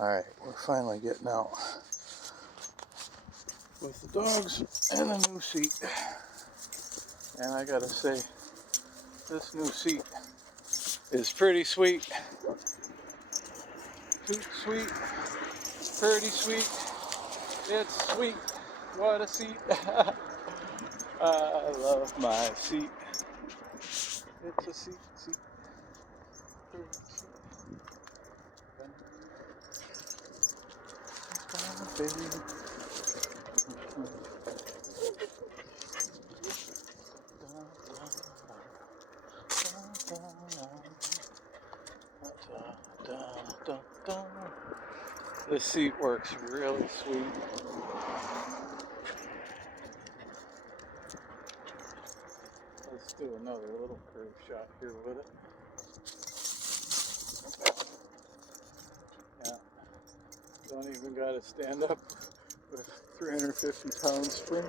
Alright, we're finally getting out with the dogs and the new seat. And I gotta say, this new seat is pretty sweet. Toot sweet, pretty sweet. It's sweet. What a seat. I love my seat. It's a seat. Pretty seat. This seat works really sweet. Let's do another little curve shot here with it. Yeah, don't even gotta stand up with 350-pound spring.